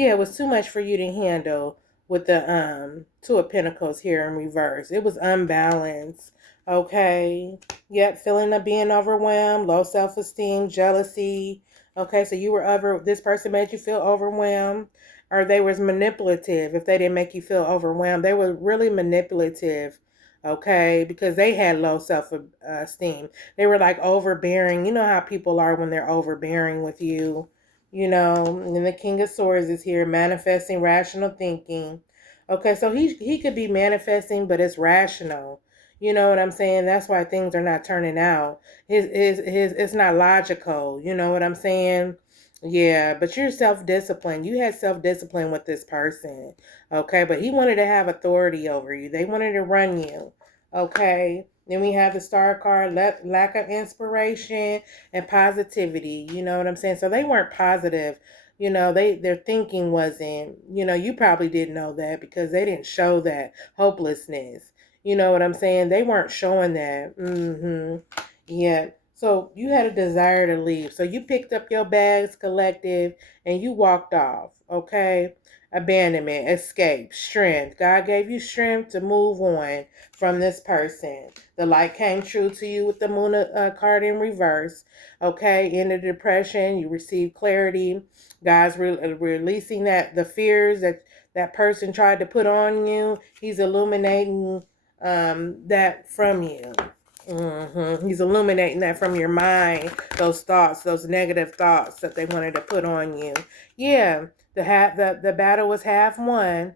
Yeah, it was too much for you to handle with the Two of Pentacles here in reverse. It was unbalanced. Okay. Yep, feeling of being overwhelmed, low self-esteem, jealousy. Okay, so you were this person made you feel overwhelmed, or they was manipulative. If they didn't make you feel overwhelmed, they were really manipulative. Okay, because they had low self-esteem. They were like overbearing. You know how people are when they're overbearing with you. And then the King of Swords is here, manifesting rational thinking. Okay, so he could be manifesting, but it's rational. You know what I'm saying? That's why things are not turning out. His it's not logical. You know what I'm saying? Yeah, but you're self-disciplined. You had self-discipline with this person. Okay, but he wanted to have authority over you. They wanted to run you. Okay. Then we have the star card, lack of inspiration and positivity. You know what I'm saying? So they weren't positive. Their thinking wasn't, you probably didn't know that because they didn't show that hopelessness. You know what I'm saying? They weren't showing that. Yeah. So you had a desire to leave. So you picked up your bags, collective, and you walked off. Okay. Abandonment, escape, strength. God gave you strength to move on from this person. The light came true to you with the moon card in reverse. Okay. In the depression, you received clarity. God's releasing the fears that person tried to put on you. He's illuminating that from you. He's illuminating that from your mind, those thoughts, those negative thoughts that they wanted to put on you. Yeah, the battle was half won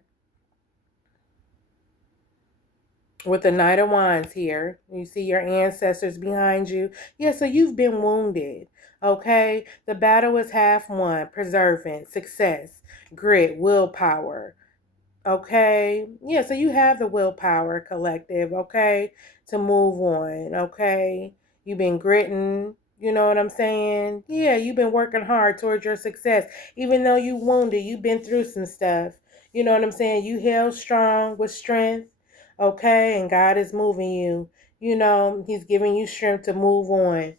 with the Knight of Wands here. You see your ancestors behind you. Yeah, so you've been wounded. Okay, the battle is half won. Preserving, success, grit, willpower. Okay. Yeah, so you have the willpower, collective, okay, to move on, okay? You've been gritting, you know what I'm saying? Yeah, you've been working hard towards your success. Even though you wounded, you've been through some stuff. You know what I'm saying? You held strong with strength, okay? And God is moving you. He's giving you strength to move on,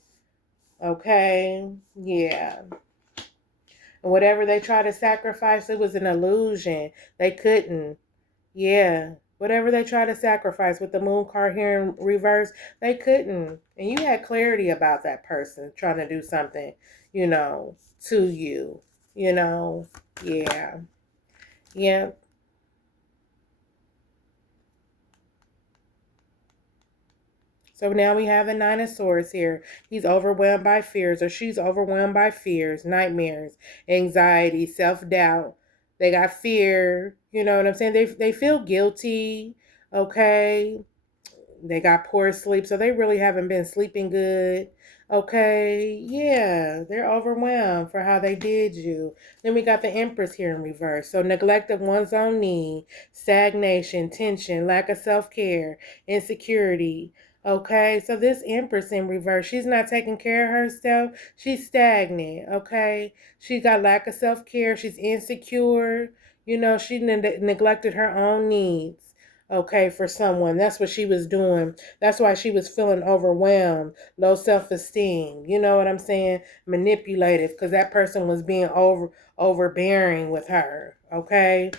okay? Yeah. And whatever they try to sacrifice, it was an illusion. They couldn't. Yeah. Whatever they try to sacrifice with the moon card here in reverse, they couldn't. And you had clarity about that person trying to do something, to you. Yeah. Yeah. So now we have the Nine of Swords here. He's overwhelmed by fears, or she's overwhelmed by fears, nightmares, anxiety, self-doubt. They got fear. You know what I'm saying? They feel guilty. Okay. They got poor sleep, so they really haven't been sleeping good. Okay, yeah, they're overwhelmed for how they did you. Then we got the Empress here in reverse. So neglect of one's own need, stagnation, tension, lack of self-care, insecurity. Okay, so this Empress in reverse, she's not taking care of herself. She's stagnant, okay? She got lack of self-care. She's insecure. She neglected her own needs, okay, for someone. That's what she was doing. That's why she was feeling overwhelmed, low self-esteem. You know what I'm saying? Manipulative, because that person was being overbearing with her, okay?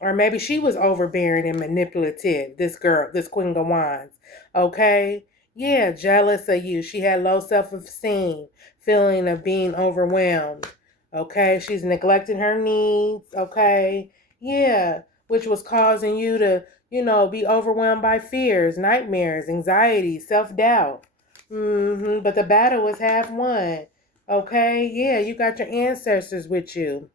Or maybe she was overbearing and manipulative, this girl, this Queen of Wands, okay? Yeah, jealous of you. She had low self-esteem, feeling of being overwhelmed, okay? She's neglecting her needs, okay? Yeah, which was causing you to, be overwhelmed by fears, nightmares, anxiety, self-doubt. But the battle was half won, okay? Yeah, you got your ancestors with you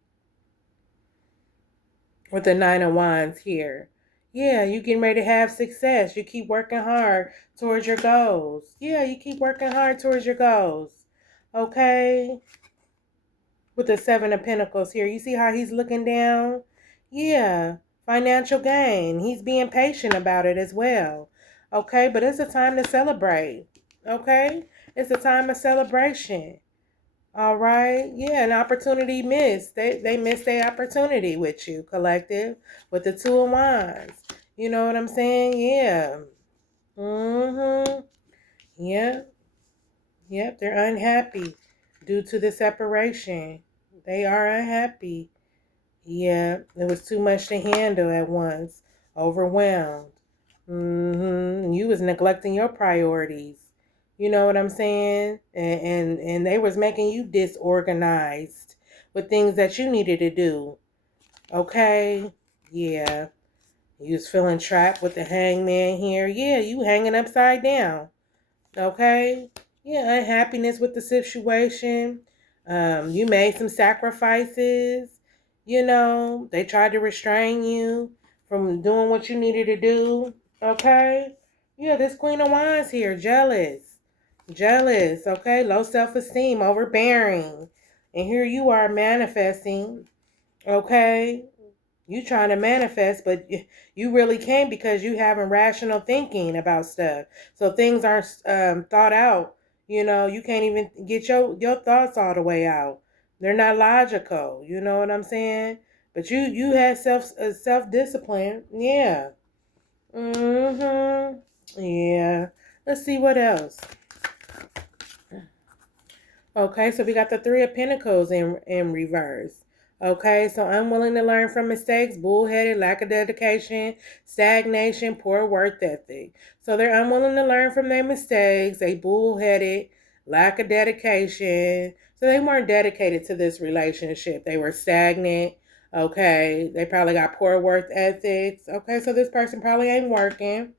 with the Nine of Wands here. Yeah, you getting ready to have success. You keep working hard towards your goals. Yeah, you keep working hard towards your goals. Okay? With the Seven of Pentacles here. You see how he's looking down? Yeah, financial gain. He's being patient about it as well. Okay, but it's a time to celebrate. Okay? It's a time of celebration. All right. Yeah, an opportunity missed. They missed their opportunity with you, collective, with the Two of Wands. You know what I'm saying? Yeah. Mm-hmm. Yep. Yep. They're unhappy due to the separation. They are unhappy. Yeah, it was too much to handle at once. Overwhelmed. You was neglecting your priorities. You know what I'm saying? And they was making you disorganized with things that you needed to do. Okay? Yeah. You was feeling trapped with the hangman here. Yeah, you hanging upside down. Okay? Yeah, unhappiness with the situation. You made some sacrifices. You know, they tried to restrain you from doing what you needed to do. Okay? Yeah, this Queen of Wands here, jealous. Jealous, okay? Low self-esteem, overbearing. And here you are manifesting, okay? You trying to manifest, but you really can't because you having rational thinking about stuff. So things aren't thought out. You know, you can't even get your thoughts all the way out. They're not logical. You know what I'm saying? But you had self discipline. Yeah. Yeah. Let's see what else. Okay, so we got the Three of Pentacles in reverse. Okay, so unwilling to learn from mistakes, bullheaded, lack of dedication, stagnation, poor work ethic. So they're unwilling to learn from their mistakes, they bullheaded, lack of dedication. So they weren't dedicated to this relationship. They were stagnant. Okay, they probably got poor work ethics. Okay, so this person probably ain't working.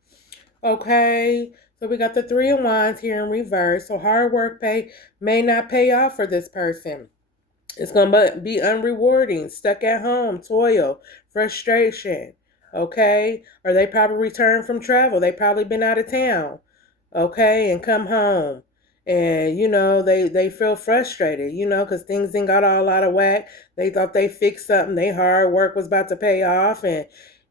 Okay, so we got the Three of Wands here in reverse. So hard work may not pay off for this person. It's going to be unrewarding, stuck at home, toil, frustration. Okay, or they probably returned from travel. They probably been out of town. Okay, and come home. And they feel frustrated, because things didn't got all out of whack. They thought they fixed something. They hard work was about to pay off, and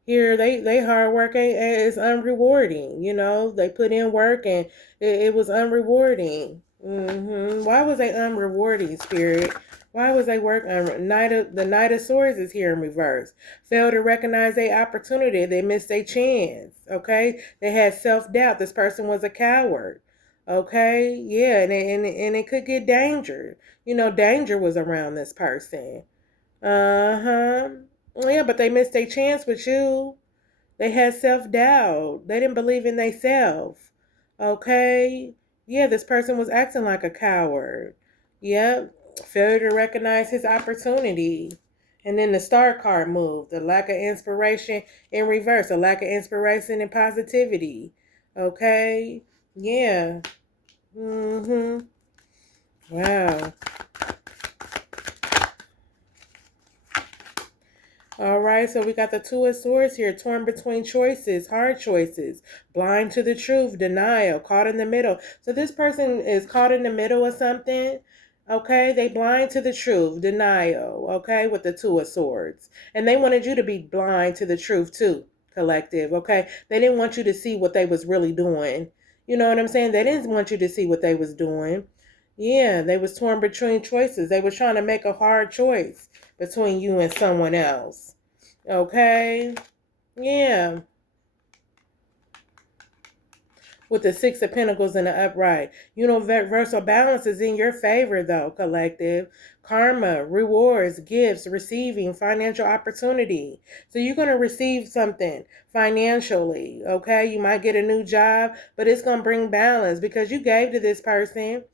here they hard work is unrewarding. They put in work and it was unrewarding. Why was they unrewarding, Spirit? Why was they work on the Knight of Swords is here in reverse? Failed to recognize their opportunity. They missed their chance. Okay, they had self-doubt. This person was a coward. Okay, yeah, and it could get danger. Danger was around this person. Uh-huh. Yeah, but they missed their chance with you. They had self-doubt. They didn't believe in themselves. Okay? Yeah, this person was acting like a coward. Yep. Failure to recognize his opportunity. And then the star card moved. The lack of inspiration in reverse. A lack of inspiration and positivity. Okay? Yeah. Wow. All right, so we got the Two of Swords here, torn between choices, hard choices, blind to the truth, denial, caught in the middle. So this person is caught in the middle of something. Okay, they blind to the truth, denial. Okay, with the Two of Swords, and they wanted you to be blind to the truth too, collective. Okay, they didn't want you to see what they was really doing. You know what I'm saying? They didn't want you to see what they was doing. Yeah, they was torn between choices. They was trying to make a hard choice between you and someone else. Okay? Yeah. With the Six of Pentacles in the upright. Universal balance is in your favor, though, collective. Karma, rewards, gifts, receiving, financial opportunity. So you're going to receive something financially, okay? You might get a new job, but it's going to bring balance because you gave to this person.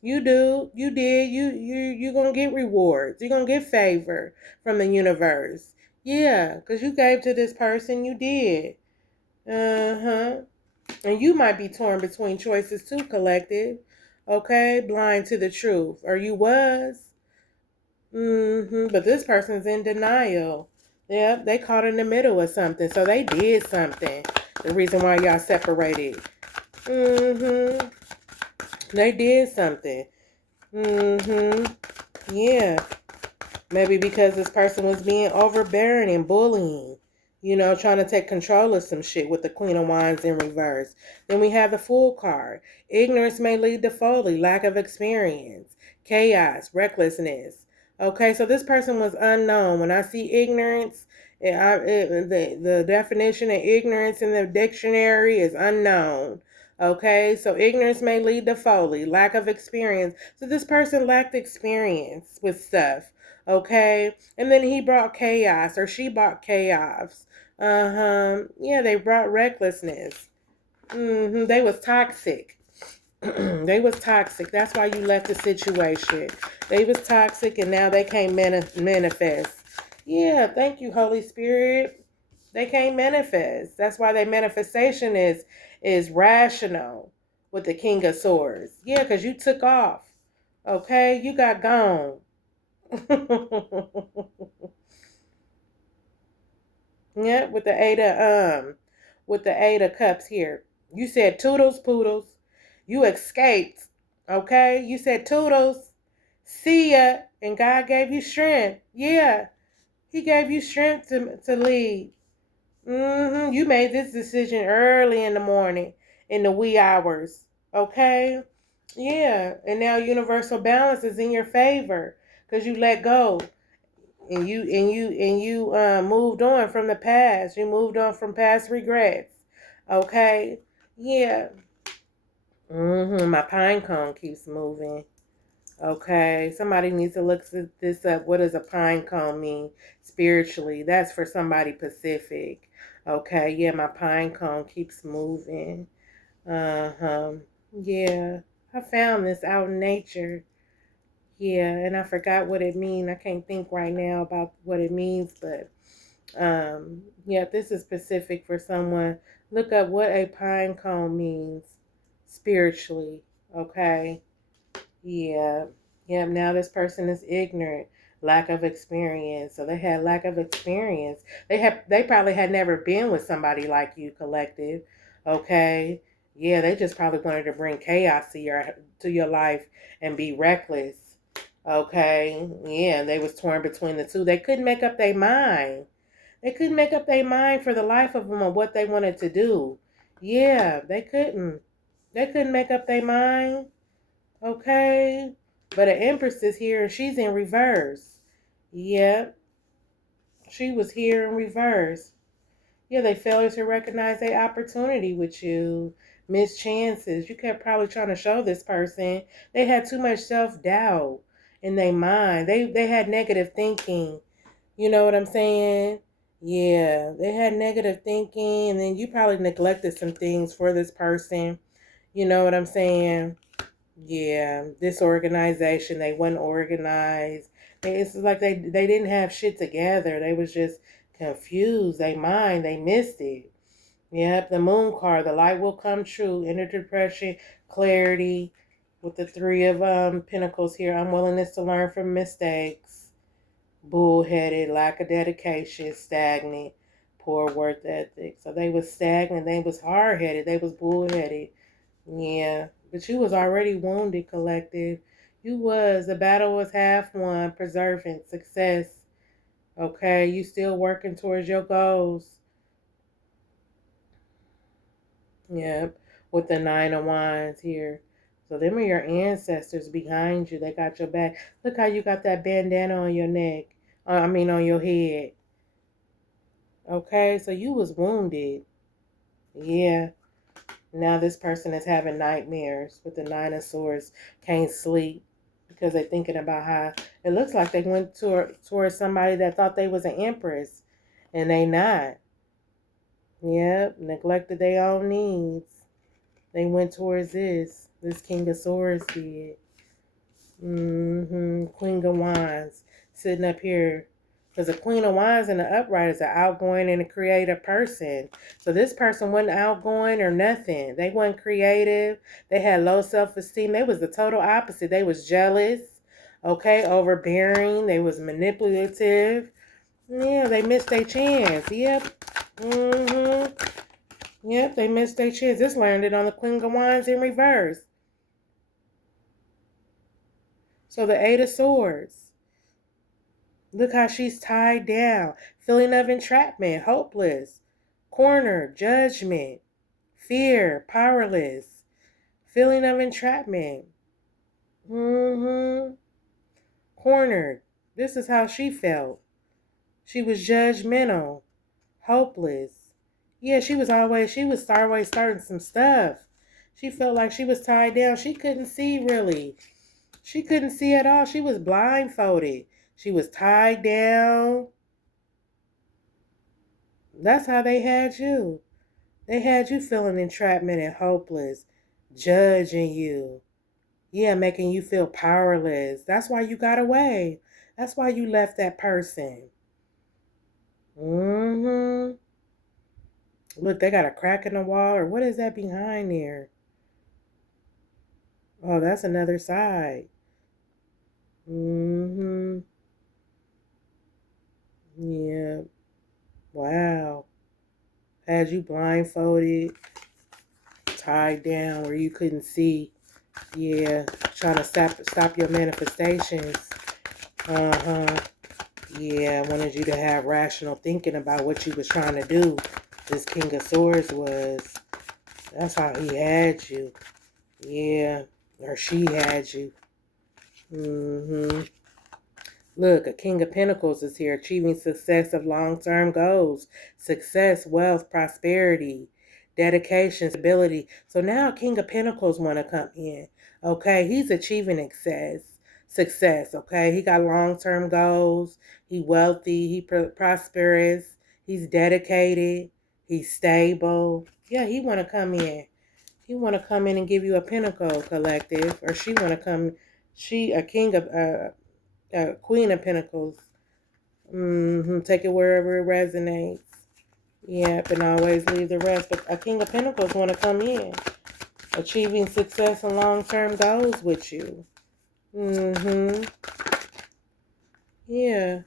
You do. You did. You're going to get rewards. You're going to get favor from the universe. Yeah, because you gave to this person. You did. Uh-huh. And you might be torn between choices too, collective. Okay? Blind to the truth. Or you was. But this person's in denial. Yeah, they caught in the middle of something. So they did something. The reason why y'all separated. They did something. Yeah. Maybe because this person was being overbearing and bullying, trying to take control of some shit with the Queen of Wands in reverse. Then we have the Fool card. Ignorance may lead to folly, lack of experience, chaos, recklessness. Okay, so this person was unknown. When I see ignorance, the definition of ignorance in the dictionary is unknown. Okay, so ignorance may lead to folly, lack of experience. So this person lacked experience with stuff. Okay? And then he brought chaos, or she brought chaos. Yeah, they brought recklessness. They was toxic. They was toxic. That's why you left the situation. They was toxic, and now they can't manifest. Yeah, thank you, Holy Spirit. They can't manifest. That's why their manifestation is rational with the King of Swords. Yeah, because you took off. Okay, you got gone. Yeah, with the eight of cups here. You said toodles poodles. You escaped. Okay? You said toodles. See ya. And God gave you strength. Yeah. He gave you strength to lead. You made this decision early in the morning, in the wee hours. Okay? Yeah. And now universal balance is in your favor because you let go. And you moved on from the past. You moved on from past regrets. Okay? Yeah. My pine cone keeps moving. Okay. Somebody needs to look this up. What does a pine cone mean spiritually? That's for somebody Pacific. Okay. Yeah, my pine cone keeps moving. Uh-huh. Yeah. I found this out in nature. Yeah, and I forgot what it means. I can't think right now about what it means, but yeah, this is specific for someone. Look up what a pine cone means spiritually. Okay. Yeah. Yeah. Now this person is ignorant, lack of experience. So they had lack of experience. They probably had never been with somebody like you, collective. Okay. Yeah, they just probably wanted to bring chaos to your life and be reckless. Okay. Yeah, they was torn between the two. They couldn't make up their mind. They couldn't make up their mind for the life of them on what they wanted to do. Yeah, they couldn't. They couldn't make up their mind. Okay. But an empress is here and she's in reverse. Yep. She was here in reverse. Yeah, they failed to recognize their opportunity with you. Missed chances. You kept probably trying to show this person. They had too much self-doubt in their mind. They had negative thinking. You know what I'm saying? Yeah, they had negative thinking, and then you probably neglected some things for this person. You know what I'm saying? Yeah, disorganization. They wasn't organized. It's like they didn't have shit together. They was just confused. They missed it. Yep, the moon card. The light will come true. Inner depression, clarity. With the three of pentacles here, unwillingness to learn from mistakes. Bullheaded, lack of dedication, stagnant, poor work ethic. So they was stagnant. They was hard headed. They was bullheaded. Yeah, but you was already wounded, collective. You was. The battle was half won, preserving success. Okay, you still working towards your goals. Yep, with the Nine of Wands here. So them are your ancestors behind you. They got your back. Look how you got that bandana on your neck. On your head. Okay, so you was wounded. Yeah. Now this person is having nightmares with the Nine of Swords. Can't sleep because they're thinking about how it looks like they went towards somebody that thought they was an empress, and they not. Yep, neglected their own needs. They went towards this King of Swords did. Queen of Wands sitting up here. Because the Queen of Wands and the upright is an outgoing and a creative person. So this person wasn't outgoing or nothing. They weren't creative. They had low self-esteem. They was the total opposite. They was jealous, okay, overbearing. They was manipulative. Yeah, they missed their chance. Yep. Yep, they missed their chance. This landed on the Queen of Wands in reverse. So the Eight of Swords. Look how she's tied down. Feeling of entrapment, hopeless, cornered, judgment, fear, powerless. Feeling of entrapment. Cornered. This is how she felt. She was judgmental, hopeless. Yeah, she was always starting some stuff. She felt like she was tied down. She couldn't see really. She couldn't see at all. She was blindfolded. She was tied down. That's how they had you. They had you feeling entrapment and hopeless, judging you. Yeah, making you feel powerless. That's why you got away. That's why you left that person. Mm-hmm. Look, they got a crack in the wall, or what is that behind there? Oh, that's another side. Mm-hmm. Yeah. Wow. Had you blindfolded, tied down where you couldn't see. Yeah. Trying to stop your manifestations. Uh-huh. Yeah, I wanted you to have rational thinking about what you was trying to do. This King of Swords was. That's how he had you. Yeah. Or she had you. Mm-hmm. Look, a King of Pentacles is here, achieving success of long-term goals, success, wealth, prosperity, dedication, stability. So now King of Pentacles want to come in. Okay, he's achieving success. Okay, he got long-term goals. He wealthy. He prosperous. He's dedicated. He's stable. Yeah, he want to come in. He want to come in and give you a Pentacle collective, or she want to come. She a King of Queen of Pentacles. Take it wherever it resonates. Yep, and always leave the rest. But a King of Pentacles want to come in, achieving success and long-term goals with you. Yeah.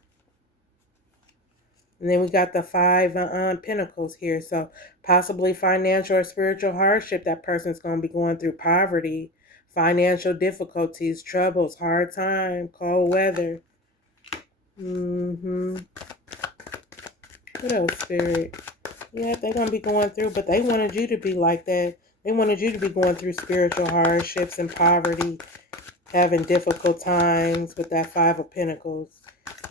And then we got the five Pentacles here. So possibly financial or spiritual hardship. That person's going to be going through poverty, financial difficulties, troubles, hard time, cold weather. What else, Spirit? Yeah, they're going to be going through, but they wanted you to be like that. They wanted you to be going through spiritual hardships and poverty, having difficult times with that Five of Pentacles.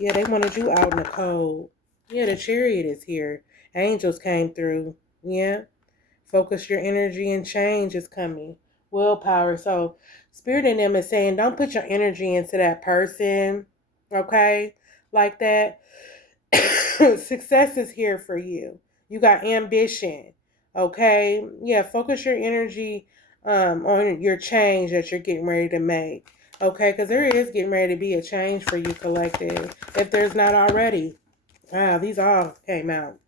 Yeah, they wanted you out in the cold. Yeah, the Chariot is here. Angels came through. Yeah. Focus your energy and change is coming. Willpower. So, Spirit in them is saying, don't put your energy into that person. Okay? Like that. Success is here for you. You got ambition. Okay? Yeah, focus your energy on your change that you're getting ready to make. Okay? Because there is getting ready to be a change for you, collective. If there's not already. Wow, these all came out.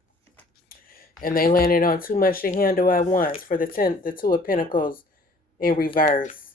And they landed on too much to handle at once for the Two of Pentacles in reverse.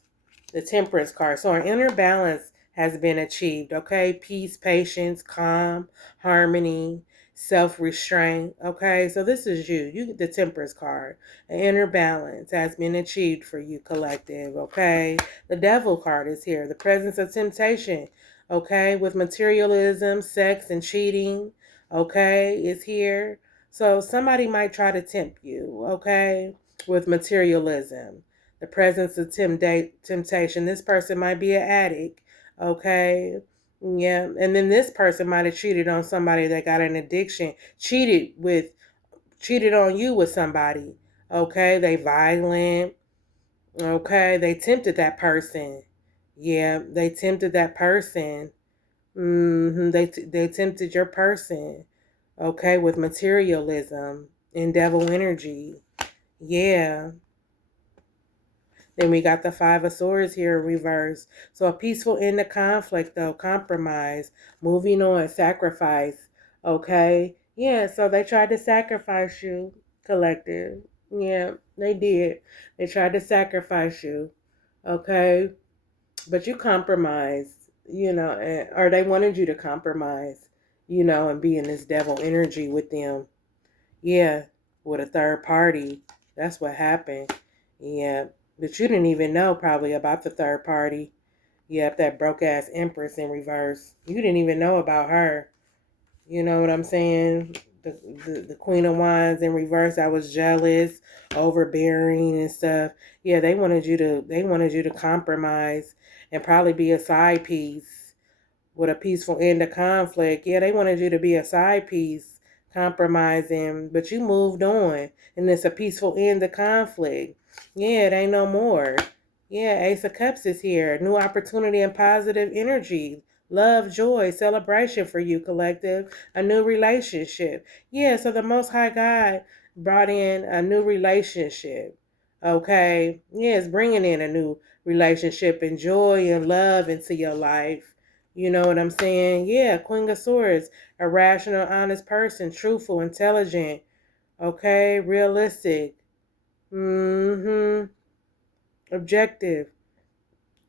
The Temperance card. So our inner balance has been achieved, okay? Peace, patience, calm, harmony, self-restraint, okay? So this is you. You get the Temperance card. An inner balance has been achieved for you, collective, okay? The Devil card is here. The presence of temptation, okay? With materialism, sex, and cheating, okay, is here. So somebody might try to tempt you, okay, with materialism. The presence of temptation. This person might be an addict, okay? Yeah, and then this person might have cheated on somebody that got an addiction, cheated on you with somebody, okay? They violent, okay? They tempted that person. Yeah, they tempted that person. They tempted your person, okay, with materialism and devil energy. Yeah. Then we got the Five of Swords here in reverse. So a peaceful end to conflict, though, compromise, moving on, sacrifice, okay? Yeah, so they tried to sacrifice you, collective. Yeah, they did. They tried to sacrifice you, okay? But you compromised, or they wanted you to compromise, and be in this devil energy with them. Yeah, with a third party. That's what happened. Yeah, but you didn't even know probably about the third party. Yep, that broke ass Empress in reverse. You didn't even know about her. You know what I'm saying? The Queen of Wands in reverse. I was jealous, overbearing and stuff. Yeah, they wanted you to compromise and probably be a side piece with a peaceful end of conflict. Yeah, they wanted you to be a side piece, compromising, but you moved on, and it's a peaceful end of conflict. Yeah, it ain't no more. Yeah, Ace of Cups is here. New opportunity and positive energy. love, joy, celebration for you, collective, a new relationship. Yeah, so the Most High God brought in a new relationship. Okay, yeah, it's bringing in a new relationship and joy and love into your life. You know what I'm saying? Yeah, Queen of Swords, a rational, honest person, truthful, intelligent, okay, realistic, objective,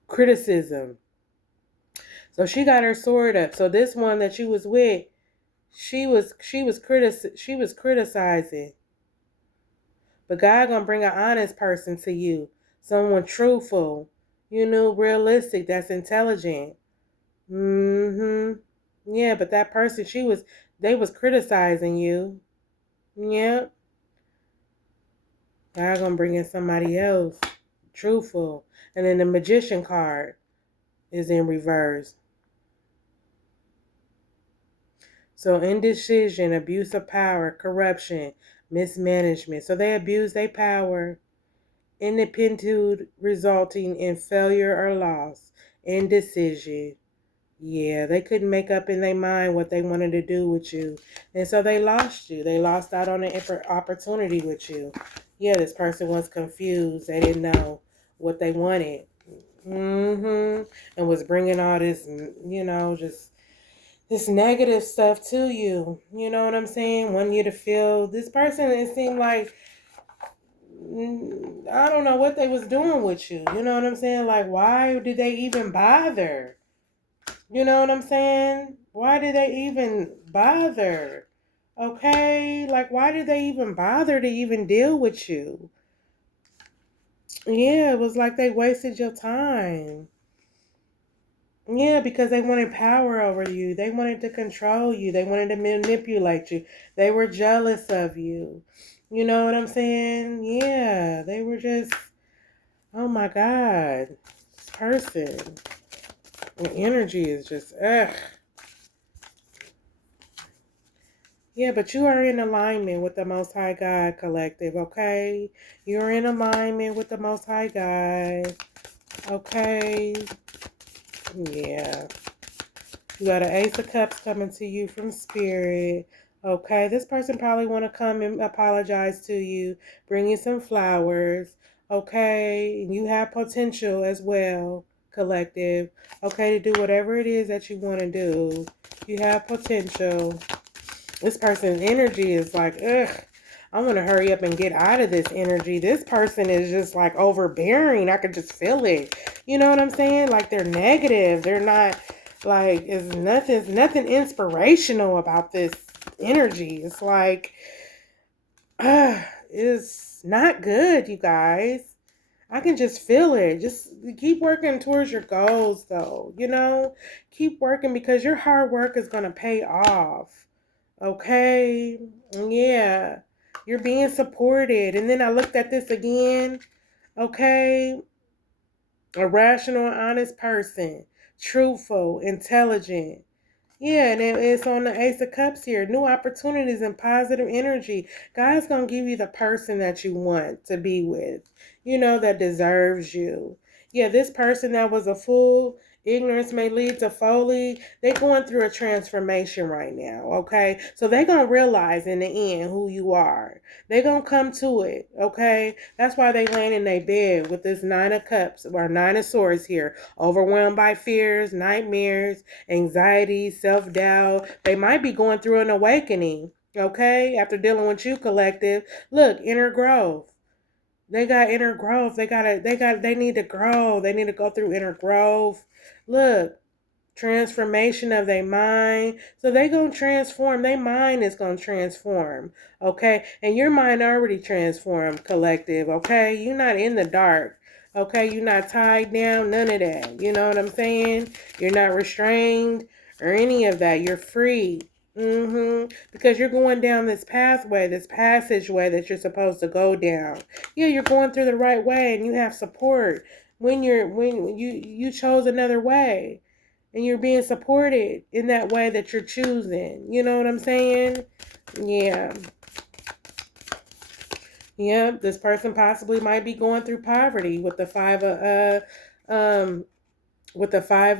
criticism. So she got her sword up. So this one that you was with, she was criticizing. But God gonna bring an honest person to you, someone truthful, realistic, that's intelligent. Yeah, but that person, they was criticizing you. Yep. God gonna bring in somebody else, truthful. And then the magician card is in reverse. So indecision, abuse of power, corruption, mismanagement. So they abuse their power. Ineptitude resulting in failure or loss. Indecision. Yeah, they couldn't make up in their mind what they wanted to do with you. And so they lost you. They lost out on an opportunity with you. Yeah, this person was confused. They didn't know what they wanted. And was bringing all this, just this negative stuff to you. You know what I'm saying? Want you to feel this person, it seemed like I don't know what they was doing with you. You know what I'm saying? Like, why did they even bother? You know what I'm saying? Why did they even bother? Okay? Like, why did they even bother to even deal with you? Yeah, it was like they wasted your time. Yeah, because they wanted power over you. They wanted to control you. They wanted to manipulate you. They were jealous of you. You know what I'm saying? Yeah, they were just, oh my God, this person. The energy is just, ugh. Yeah, but you are in alignment with the Most High God, collective, okay? You're in alignment with the Most High God, okay? Yeah. You got an Ace of Cups coming to you from Spirit. Okay, this person probably want to come and apologize to you, bring you some flowers. Okay, and you have potential as well, collective. Okay, to do whatever it is that you want to do. You have potential. This person's energy is like, ugh, I want to hurry up and get out of this energy. This person is just like overbearing. I could just feel it. You know what I'm saying? Like they're negative. They're not like, it's nothing inspirational about this energy. It's like, it's not good, you guys. I can just feel it. Just keep working towards your goals, though. Keep working because your hard work is going to pay off. Okay? Yeah. You're being supported. And then I looked at this again. Okay? A rational, honest person. Truthful, intelligent. Yeah, and it's on the Ace of Cups here. New opportunities and positive energy. God's going to give you the person that you want to be with, that deserves you. Yeah, this person that was a fool, ignorance may lead to folly. They're going through a transformation right now, okay? So they're going to realize in the end who you are. They're going to come to it, okay? That's why they laying in their bed with this Nine of Cups or Nine of Swords here. Overwhelmed by fears, nightmares, anxiety, self-doubt. They might be going through an awakening, okay? After dealing with you, collective. Look, inner growth. They got inner growth. They need to grow. They need to go through inner growth. Look, transformation of their mind. So they gonna transform. Their mind is gonna transform. Okay? And your mind already transformed, collective. Okay? You're not in the dark. Okay? You're not tied down. None of that. You know what I'm saying? You're not restrained or any of that. You're free. Because you're going down this pathway, this passageway that you're supposed to go down. Yeah, you're going through the right way and you have support when you chose another way. And you're being supported in that way that you're choosing. You know what I'm saying? Yeah. Yeah, this person possibly might be going through poverty with the with the five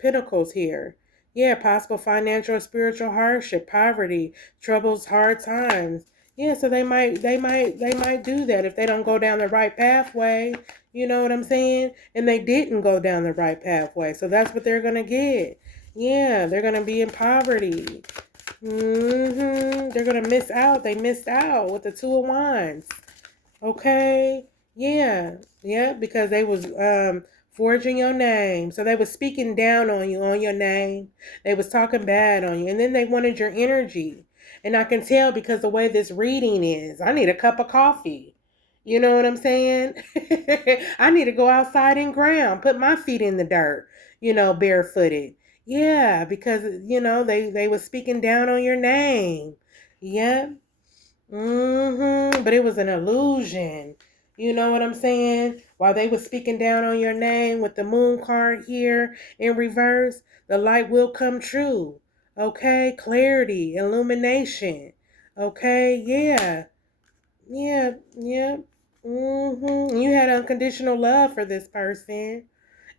pentacles here. Yeah, possible financial or spiritual hardship, poverty, troubles, hard times. Yeah, so they might do that if they don't go down the right pathway. You know what I'm saying? And they didn't go down the right pathway. So that's what they're gonna get. Yeah, they're gonna be in poverty. They're gonna miss out. They missed out with the Two of Wands. Okay. Yeah. Yeah. Because they was forging your name. So they was speaking down on you, on your name. They was talking bad on you. And then they wanted your energy. And I can tell because the way this reading is, I need a cup of coffee. You know what I'm saying? I need to go outside and ground, put my feet in the dirt, barefooted. Yeah, because they was speaking down on your name. Yep. But it was an illusion. You know what I'm saying? While they were speaking down on your name with the moon card here in reverse, the light will come true. Okay? Clarity, illumination. Okay? Yeah. Yeah. Yeah. You had unconditional love for this person.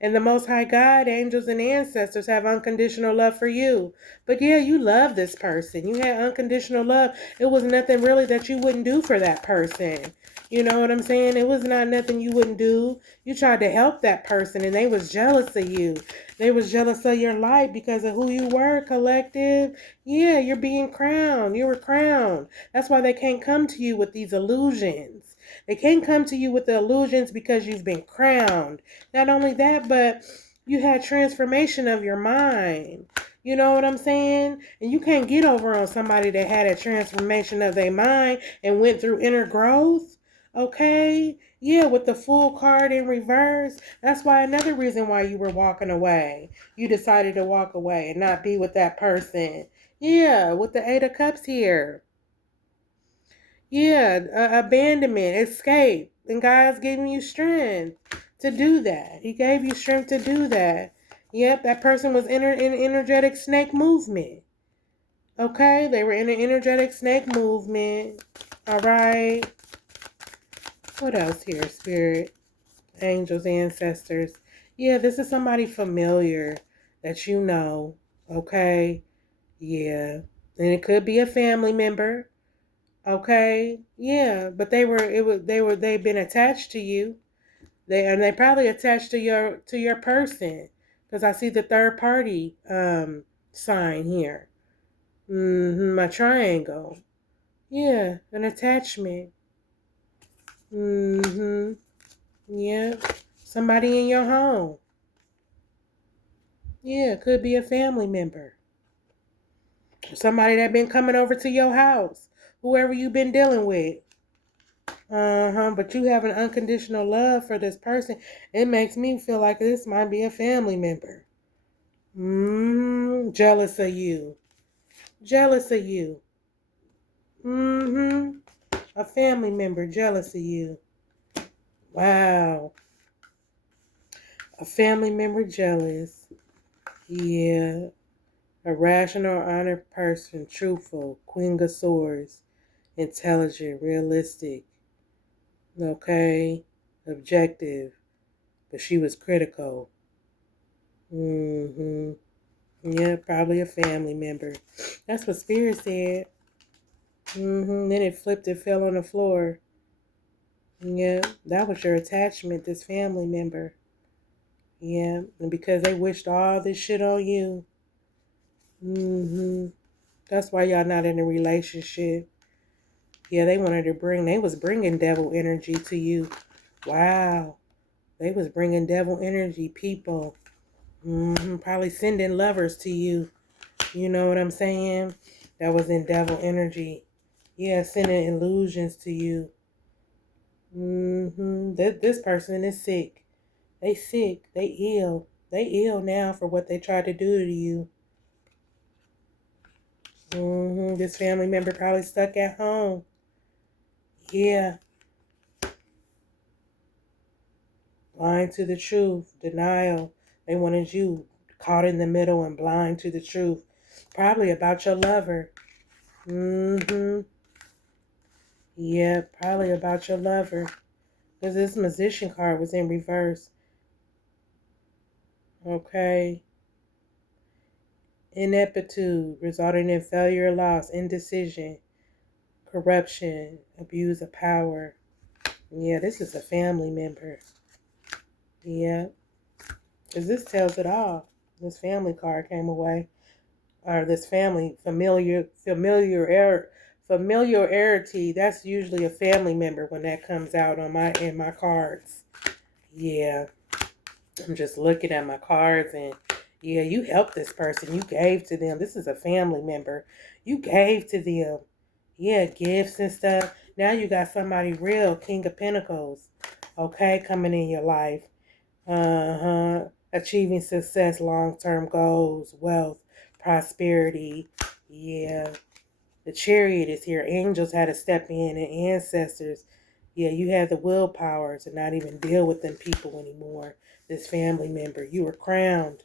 And the Most High God, angels, and ancestors have unconditional love for you. But yeah, you love this person. You had unconditional love. It was nothing really that you wouldn't do for that person. You know what I'm saying? It was not nothing you wouldn't do. You tried to help that person and they was jealous of you. They was jealous of your life because of who you were, collective. Yeah, you're being crowned. You were crowned. That's why they can't come to you with these illusions. They can't come to you with the illusions because you've been crowned. Not only that, but you had transformation of your mind. You know what I'm saying? And you can't get over on somebody that had a transformation of their mind and went through inner growth. Okay? Yeah, with the full card in reverse. That's why another reason why you were walking away. You decided to walk away and not be with that person. Yeah, with the Eight of Cups here. Yeah, abandonment, escape. And God's giving you strength to do that. He gave you strength to do that. Yep, that person was in energetic snake movement. Okay, they were in an energetic snake movement. All right. What else here, Spirit? Angels, ancestors. Yeah, this is somebody familiar that you know. Okay. Yeah. And it could be a family member. Okay, yeah, but they've been attached to you. They probably attached to your person because I see the third party sign here. A triangle. Yeah, an attachment. Yeah, somebody in your home. Yeah, could be a family member. Somebody that been coming over to your house. Whoever you've been dealing with. But you have an unconditional love for this person. It makes me feel like this might be a family member. Jealous of you. Jealous of you. A family member jealous of you. Wow. A family member jealous. Yeah. A rational, honored person, truthful, Queen of Swords, intelligent, realistic, okay, objective, but she was critical. Yeah, probably a family member. That's what Spirit said. Then it flipped and fell on the floor. Yeah, that was your attachment, this family member. Yeah, and because they wished all this shit on you. That's why y'all not in a relationship. Yeah, they was bringing devil energy to you. Wow. They was bringing devil energy, people. Probably sending lovers to you. You know what I'm saying? That was in devil energy. Yeah, sending illusions to you. This person is sick. They sick. They ill. They ill now for what they tried to do to you. This family member probably stuck at home. Yeah. Lying to the truth. Denial. They wanted you caught in the middle and blind to the truth. Probably about your lover. Yeah, probably about your lover. Because this Magician card was in reverse. Okay. Ineptitude, resulting in failure, loss, indecision, corruption, abuse of power. Yeah, this is a family member. Yeah, because this tells it all. This family card came away. Or this family, familiarity. That's usually a family member when that comes out on my cards. Yeah. I'm just looking at my cards and yeah, you helped this person. You gave to them. This is a family member. You gave to them. Yeah, gifts and stuff. Now you got somebody real, King of Pentacles. Okay, coming in your life. Uh-huh. Achieving success, long-term goals, wealth, prosperity. Yeah. The Chariot is here. Angels had to step in and ancestors. Yeah, you have the willpower to not even deal with them people anymore. This family member. You were crowned.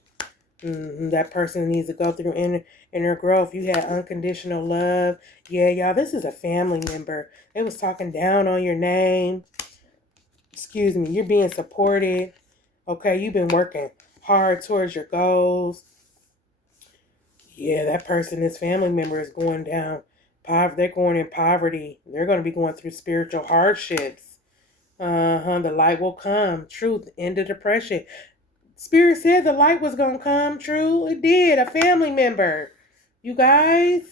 That person needs to go through inner growth. You had unconditional love. Yeah, y'all, this is a family member. They was talking down on your name. Excuse me. You're being supported. Okay, you've been working hard towards your goals. Yeah, that person, this family member is going down. They're going in poverty. They're going to be going through spiritual hardships. The light will come. Truth. End of depression. Spirit said the light was going to come. True. It did. A family member. You guys.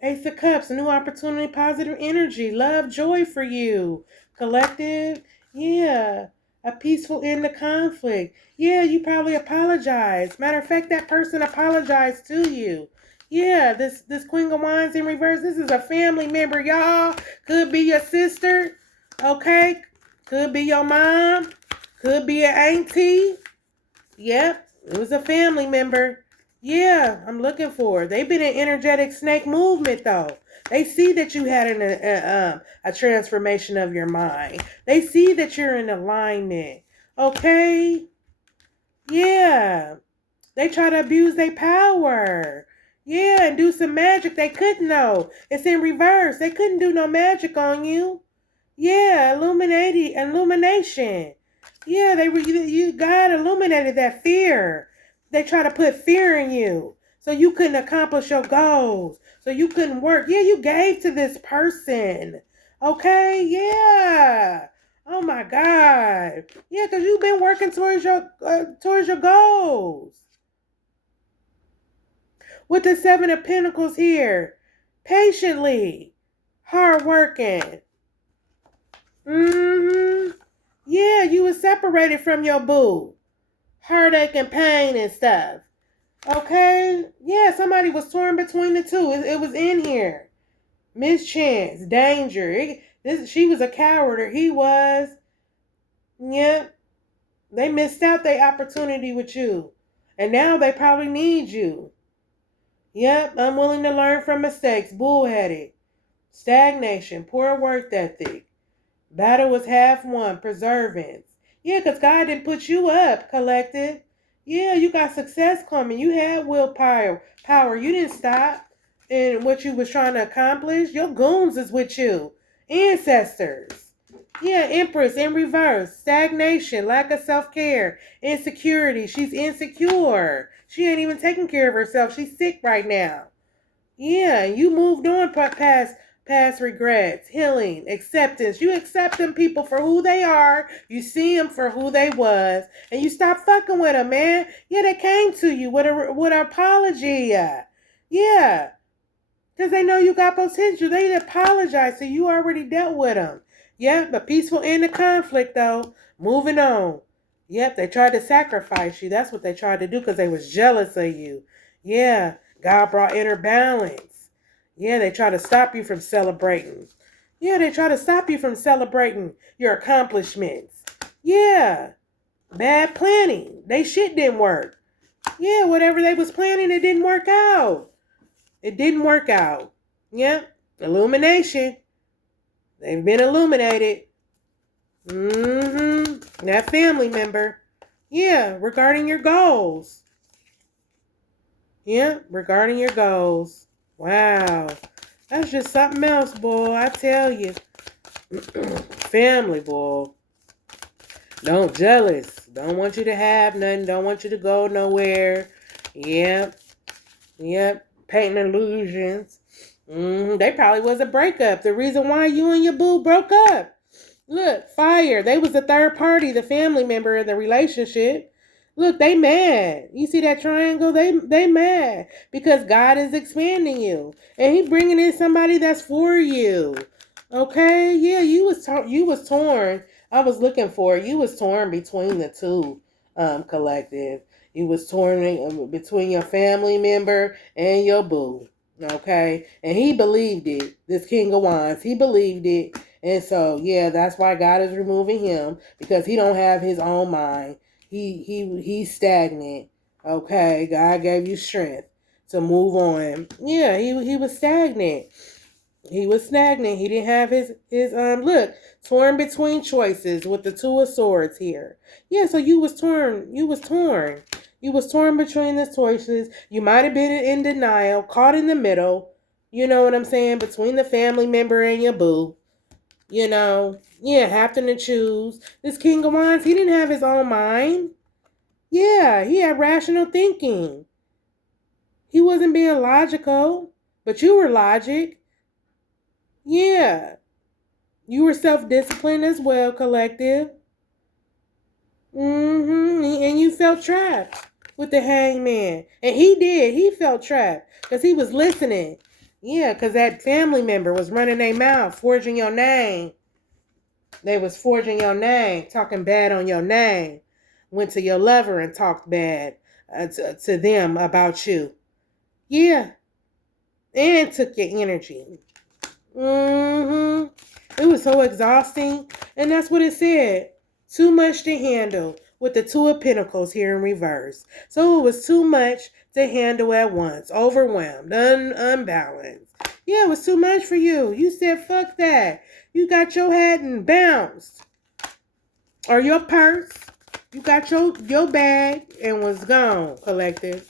Ace of Cups. A new opportunity. Positive energy. Love. Joy for you. Collective. Yeah. A peaceful end to conflict. Yeah, you probably apologized. Matter of fact, that person apologized to you. Yeah, this Queen of Wands in reverse. This is a family member, y'all. Could be your sister. Okay. Could be your mom. Could be an auntie. Yep. It was a family member. Yeah, I'm looking for. They've been an energetic snake movement, though. They see that you had a transformation of your mind. They see that you're in alignment. Okay? Yeah. They try to abuse their power. Yeah, and do some magic they couldn't know. It's in reverse. They couldn't do no magic on you. Yeah, illumination. Yeah, God illuminated that fear. They try to put fear in you. So you couldn't accomplish your goals. So you couldn't work. Yeah, you gave to this person. Okay, yeah. Oh my God. Yeah, because you've been working towards your goals. With the Seven of Pentacles here. Patiently. Hard working. Yeah, you were separated from your boo. Heartache and pain and stuff. Okay? Yeah, somebody was torn between the two. It was in here. Mischance, danger. She was a coward, or he was. Yep. They missed out their opportunity with you. And now they probably need you. Yep, unwilling to learn from mistakes. Bullheaded. Stagnation. Poor work ethic. Battle was half won. Perseverance. Yeah, because God didn't put you up, collective. Yeah, you got success coming. You had willpower. You didn't stop in what you was trying to accomplish. Your goons is with you. Ancestors. Yeah, Empress in reverse. Stagnation. Lack of self-care. Insecurity. She's insecure. She ain't even taking care of herself. She's sick right now. Yeah, you moved on past regrets, healing, acceptance. You accept them people for who they are. You see them for who they was, and you stop fucking with them, man. Yeah, they came to you with an apology. Yeah, because they know you got potential. They apologize, so you already dealt with them. Yeah, but peaceful end of conflict, though. Moving on. Yep, they tried to sacrifice you. That's what they tried to do because they was jealous of you. Yeah, God brought inner balance. Yeah, they try to stop you from celebrating. Yeah, they try to stop you from celebrating your accomplishments. Yeah, bad planning. They shit didn't work. Yeah, whatever they was planning, it didn't work out. It didn't work out. Yep, illumination. They've been illuminated. That family member. Yeah, regarding your goals. Yeah, regarding your goals. Wow. That's just something else, boy. I tell you. Family, boy. Don't jealous. Don't want you to have nothing. Don't want you to go nowhere. Yep. Yep. Painting illusions. They probably was a breakup. The reason why you and your boo broke up. Look, fire. They was the third party, the family member in the relationship. Look, they mad. You see that triangle? They mad because God is expanding you, and He bringing in somebody that's for you. Okay, yeah, you was torn. I was looking for it. You was torn between the two, collective. You was torn between your family member and your boo. Okay, and he believed it. This King of Wands, he believed it, and so yeah, that's why God is removing him because he don't have his own mind. He's stagnant. Okay, God gave you strength to move on. Yeah, he was stagnant. He was stagnant. He didn't have his look, torn between choices with the two of swords here. Yeah, so you was torn. You was torn. You was torn between the choices. You might have been in denial, caught in the middle. You know what I'm saying? Between the family member and your boo. You know, yeah, having to choose. This King of Wands, he didn't have his own mind. Yeah, he had rational thinking. He wasn't being logical, but you were logic. Yeah. You were self-disciplined as well, collective. And you felt trapped with the hangman. And he did. He felt trapped because he was listening. Yeah, because that family member was running their mouth, forging your name. They was forging your name, talking bad on your name. Went to your lover and talked bad to them about you. Yeah, and took your energy. It was so exhausting. And that's what it said. Too much to handle with the Two of Pentacles here in reverse. So it was too much to handle at once. Overwhelmed, unbalanced. Yeah, it was too much for you. You said, fuck that. You got your head and bounced. Or your purse. You got your bag and was gone, collective.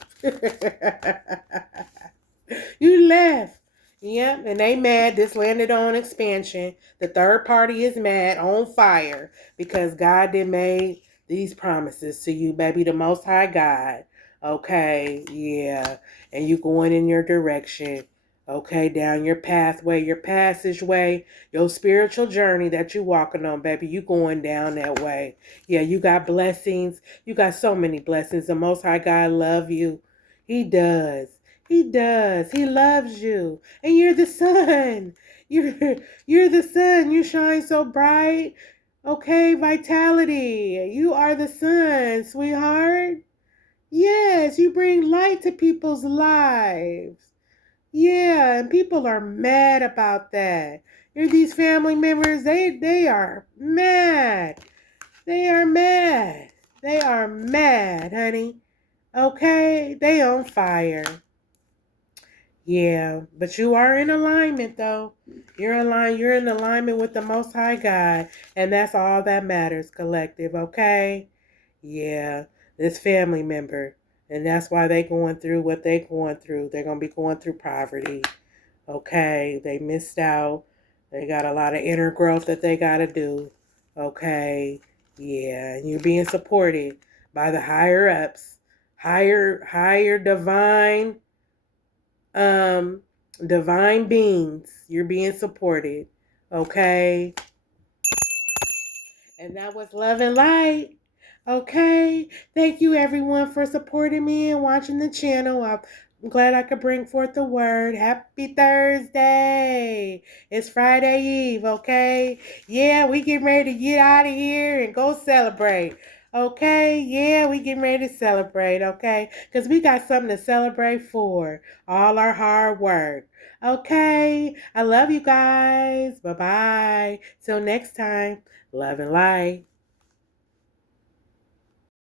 You left. Yep, and they mad. This landed on expansion. The third party is mad, on fire, because God did made these promises to you, baby, the Most High God. Okay, yeah, and you going in your direction. Okay, down your pathway, your passageway, your spiritual journey that you walking on, baby. You going down that way. Yeah, you got blessings. You got so many blessings. The Most High God love you. He does. He does. He loves you. And you're the sun. You're the sun. You shine so bright. Okay, vitality. You are the sun, sweetheart. Yes, you bring light to people's lives. Yeah, and people are mad about that. You're these family members, they are mad. They are mad. They are mad, honey. Okay? They on fire. Yeah, but you are in alignment though. You're in alignment with the Most High God, and that's all that matters, collective, okay? Yeah, this family member, and that's why they going through what they going through. They're gonna be going through poverty. Okay, they missed out. They got a lot of inner growth that they gotta do. Okay, yeah, and you're being supported by the higher ups, higher um divine beings. You're being supported. Okay, and that was Love and Light. Okay, thank you everyone for supporting me and watching the channel. I'm glad I could bring forth the word. Happy Thursday. It's Friday Eve, okay? Yeah, we getting ready to get out of here and go celebrate. Okay, yeah, we getting ready to celebrate, okay? Because we got something to celebrate for. All our hard work. Okay, I love you guys. Bye-bye. Till next time, Love and Light.